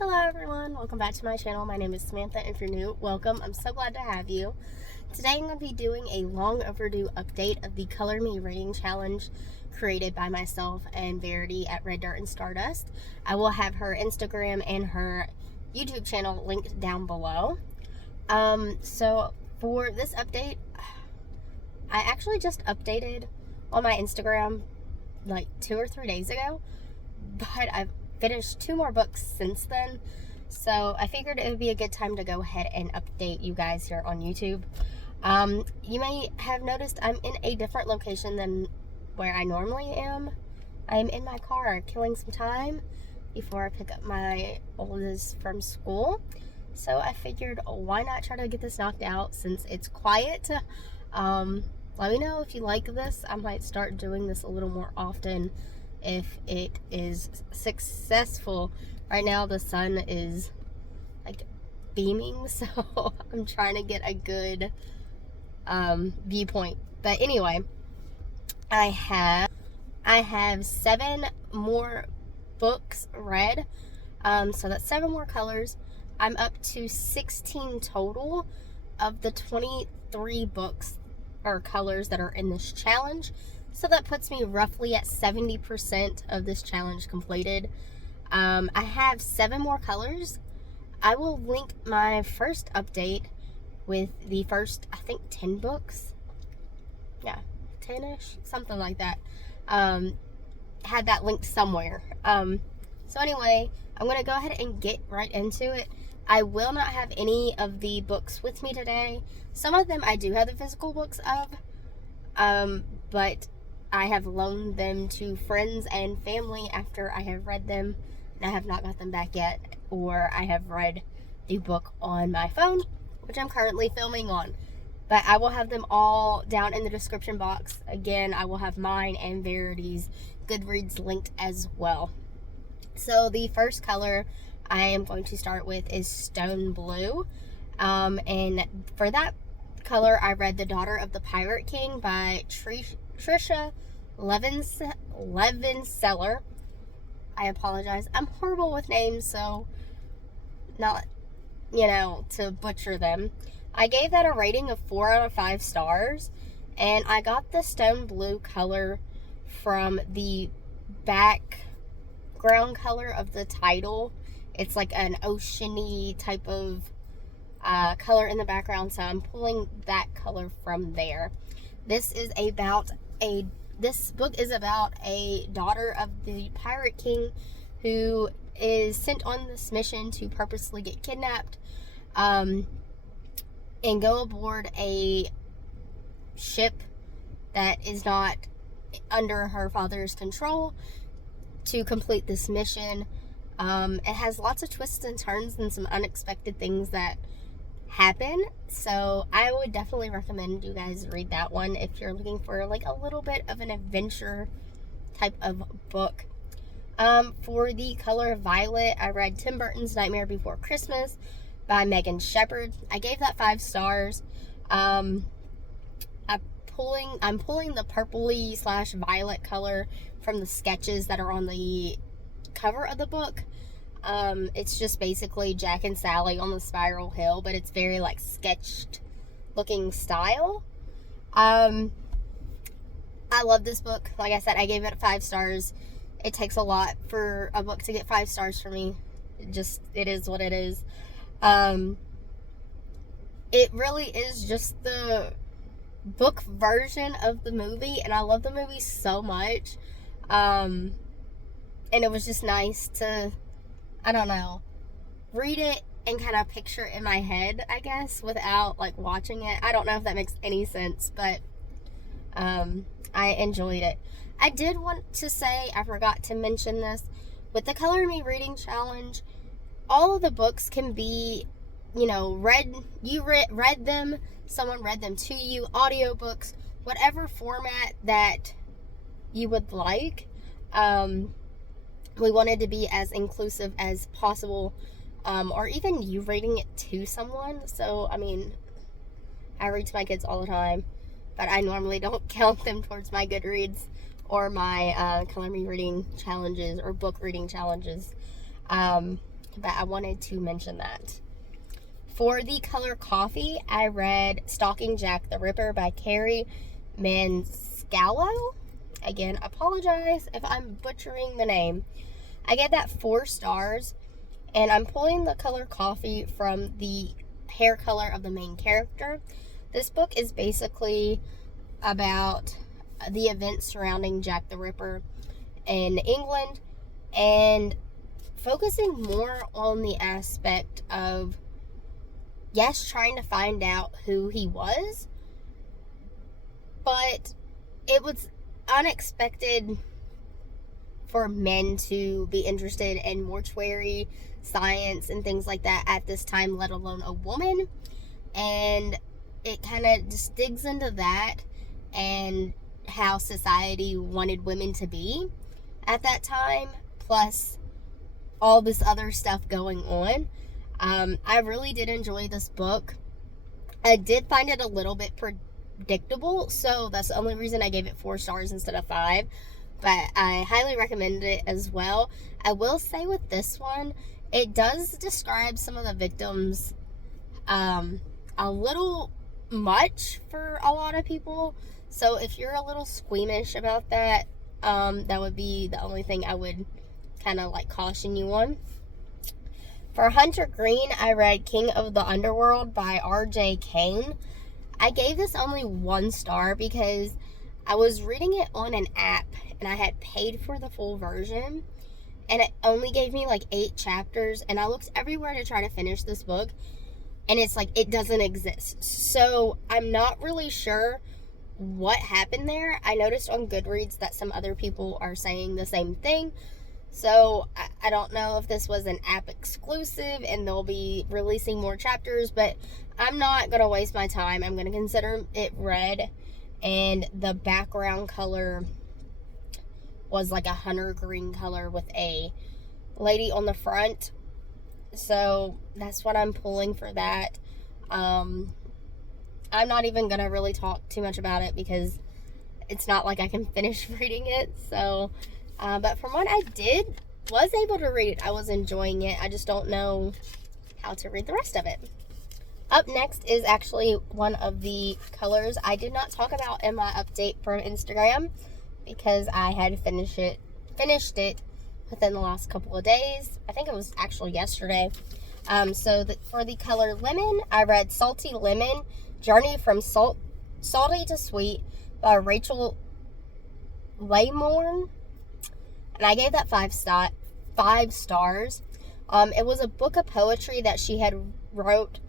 Hello everyone, welcome back to my channel. My name is Samantha. If you're new, welcome. I'm so glad to have you. Today I'm going to be doing a long overdue update of the Color Me Reading Challenge created by myself and Verity at Red Dirt and Stardust. I will have her Instagram and her YouTube channel linked down below. So for this update, I actually just updated on my Instagram like 2 or 3 days ago, but I've finished 2 more books since then, so I figured it would be a good time to go ahead and update you guys here on YouTube. You may have noticed I'm in a different location than where I normally am. I'm in my car killing some time before I pick up my oldest from school, so I figured why not try to get this knocked out since it's quiet. Let me know if you like this. I might start doing this a little more often if it is successful. Right now the sun is like beaming, so I'm trying to get a good viewpoint. But anyway, I have 7 more books read, so that's 7 more colors. I'm up to 16 total of the 23 books or colors that are in this challenge. So that puts me roughly at 70% of this challenge completed. I have 7 more colors. I will link my first update with the first, I think, 10 books. Yeah, 10-ish, something like that. Had that linked somewhere. So anyway, I'm going to go ahead and get right into it. I will not have any of the books with me today. Some of them I do have the physical books of, but I have loaned them to friends and family after I have read them, and I have not got them back yet, or I have read the book on my phone, which I'm currently filming on. But I will have them all down in the description box. Again, I will have mine and Verity's Goodreads linked as well. So the first color I am going to start with is Stone Blue. And for that color, I read The Daughter of the Pirate King by Tricia Levenseller. I apologize. I'm horrible with names, so not, to butcher them. I gave that a rating of 4 out of 5 stars, and I got the Stone Blue color from the background color of the title. It's like an oceany type of color in the background, so I'm pulling that color from there. This book is about a daughter of the Pirate King who is sent on this mission to purposely get kidnapped and go aboard a ship that is not under her father's control to complete this mission. It has lots of twists and turns and some unexpected things that happen, so I would definitely recommend you guys read that one if you're looking for like a little bit of an adventure type of book. For the color Violet, I read Tim Burton's Nightmare Before Christmas by Megan Shepherd. I gave that 5 stars. I'm pulling the purpley / violet color from the sketches that are on the cover of the book. It's just basically Jack and Sally on the spiral hill, but it's very like sketched looking style. I love this book. Like I said, I gave it 5 stars. It takes a lot for a book to get 5 stars for me. It is what it is. It really is just the book version of the movie, and I love the movie so much. And it was just nice to, I don't know, read it and kind of picture it in my head, I guess, without like watching it. I don't know if that makes any sense, but I enjoyed it. I did want to say, I forgot to mention this, with the Color Me Reading Challenge, all of the books can be, read, you read them, someone read them to you, audiobooks, whatever format that you would like. We wanted to be as inclusive as possible, or even you reading it to someone. So, I mean, I read to my kids all the time, but I normally don't count them towards my Goodreads or my Color Me Reading challenges or book reading challenges. but I wanted to mention that. For the color coffee, I read Stalking Jack the Ripper by Kerri Maniscalo. Again, apologize if I'm butchering the name. I gave that 4 stars, and I'm pulling the color coffee from the hair color of the main character. This book is basically about the events surrounding Jack the Ripper in England, and focusing more on the aspect of, yes, trying to find out who he was, but it was unexpected for men to be interested in mortuary science and things like that at this time, let alone a woman. And it kind of just digs into that and how society wanted women to be at that time, plus all this other stuff going on. I really did enjoy this book. I did find it a little bit predictable, so that's the only reason I gave it 4 stars instead of 5. But I highly recommend it as well. I will say with this one, it does describe some of the victims a little much for a lot of people. So if you're a little squeamish about that, that would be the only thing I would kind of like caution you on. For Hunter Green, I read King of the Underworld by R.J Kane. I gave this only 1 star because I was reading it on an app and I had paid for the full version, and it only gave me like 8 chapters, and I looked everywhere to try to finish this book, and it's like it doesn't exist. So I'm not really sure what happened there. I noticed on Goodreads that some other people are saying the same thing. So I don't know if this was an app exclusive and they'll be releasing more chapters, but I'm not going to waste my time. I'm going to consider it read, and the background color was like a hunter green color with a lady on the front. So that's what I'm pulling for that. I'm not even going to really talk too much about it because it's not like I can finish reading it. So, but from what I was able to read, I was enjoying it. I just don't know how to read the rest of it. Up next is actually one of the colors I did not talk about in my update from Instagram because I had finished it within the last couple of days. I think it was actually yesterday. For the color lemon, I read Salty Lemon, Journey from Salty to Sweet by Rachel Laymoun, and I gave that 5 stars. It was a book of poetry that she had wrote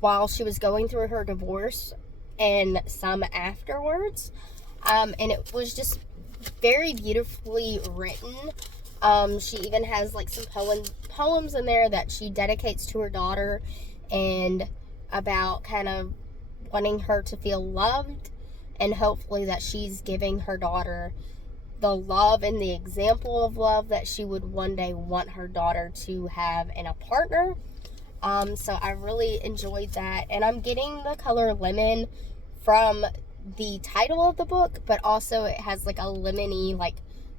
while she was going through her divorce and some afterwards. And it was just very beautifully written. She even has like some poems in there that she dedicates to her daughter, and about kind of wanting her to feel loved, and hopefully that she's giving her daughter the love and the example of love that she would one day want her daughter to have in a partner. So I really enjoyed that, and I'm getting the color lemon from the title of the book, but also it has like a lemony, like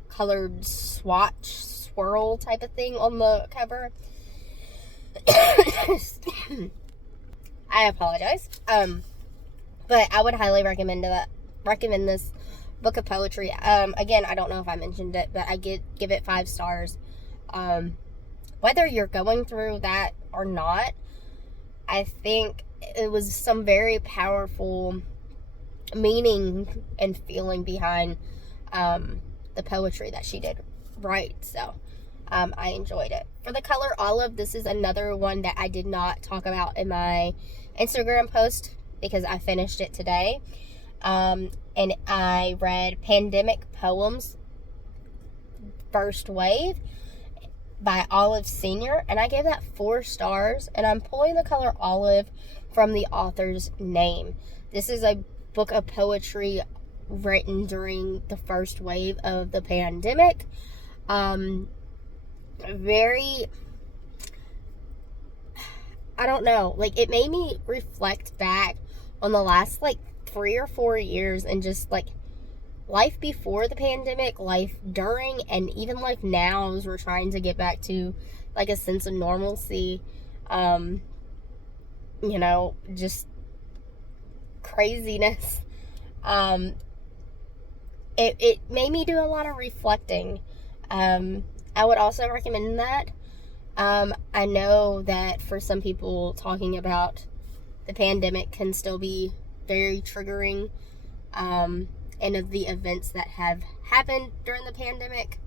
colored swirl type of thing on the cover. I apologize. But I would highly recommend this book of poetry. Again, I don't know if I mentioned it, but I give it 5 stars. Whether you're going through that or not, I think it was some very powerful meaning and feeling behind the poetry that she did write. So I enjoyed it. For the color olive, this is another one that I did not talk about in my Instagram post because I finished it today. And I read Pandemic Poems First Wave by Olive Sr., and I gave that 4 stars, and I'm pulling the color olive from the author's name. This is a book of poetry written during the first wave of the pandemic. Very, I don't know, like it made me reflect back on the last like 3 or 4 years and just like life before the pandemic, life during, and even life now, as we're trying to get back to like a sense of normalcy. You know, just craziness. It made me do a lot of reflecting. I would also recommend that. I know that for some people, talking about the pandemic can still be very triggering, and of the events that have happened during the pandemic,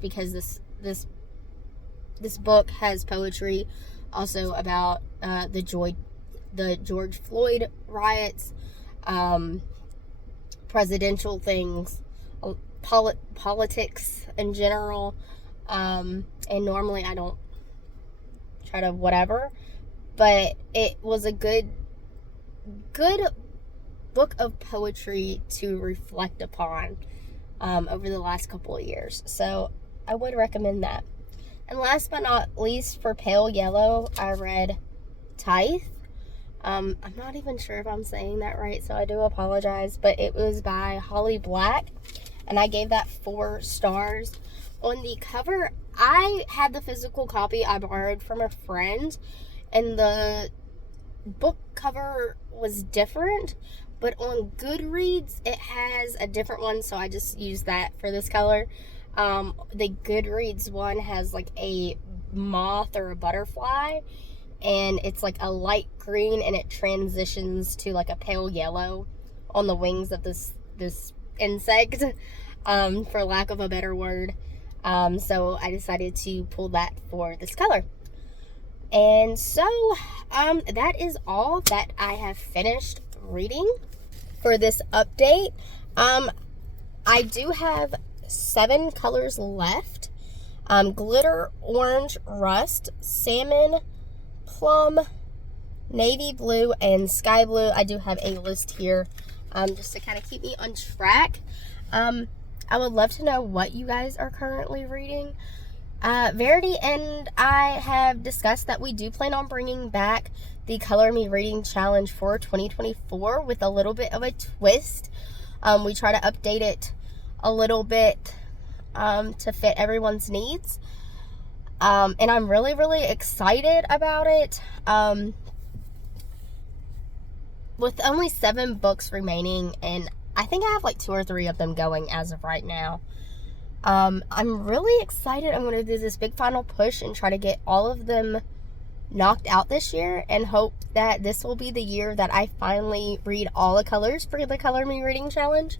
because this book has poetry also about the George Floyd riots, presidential things, politics in general, and normally I don't try to whatever, but it was a good book of poetry to reflect upon over the last couple of years. So I would recommend that. And last but not least, for Pale Yellow, I read Tithe. I'm not even sure if I'm saying that right, so I do apologize, but it was by Holly Black, and I gave that 4 stars. On the cover, I had the physical copy I borrowed from a friend, and the book cover was different, but on Goodreads, it has a different one, so I just used that for this color. The Goodreads one has like a moth or a butterfly, and it's like a light green, and it transitions to like a pale yellow on the wings of this insect, for lack of a better word. So I decided to pull that for this color. And so, that is all that I have finished reading for this update. I do have 7 colors left. Glitter, orange, rust, salmon, plum, navy blue, and sky blue. I do have a list here, just to kind of keep me on track. I would love to know what you guys are currently reading. Verity and I have discussed that we do plan on bringing back the Color Me Reading Challenge for 2024 with a little bit of a twist. We try to update it a little bit to fit everyone's needs. And I'm really, really excited about it. With only 7 books remaining, and I think I have like 2 or 3 of them going as of right now. I'm really excited. I'm going to do this big final push and try to get all of them knocked out this year, and hope that this will be the year that I finally read all the colors for the Color Me Reading Challenge.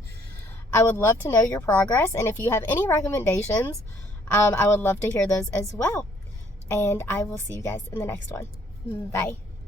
I would love to know your progress, and if you have any recommendations, I would love to hear those as well. And I will see you guys in the next one. Bye.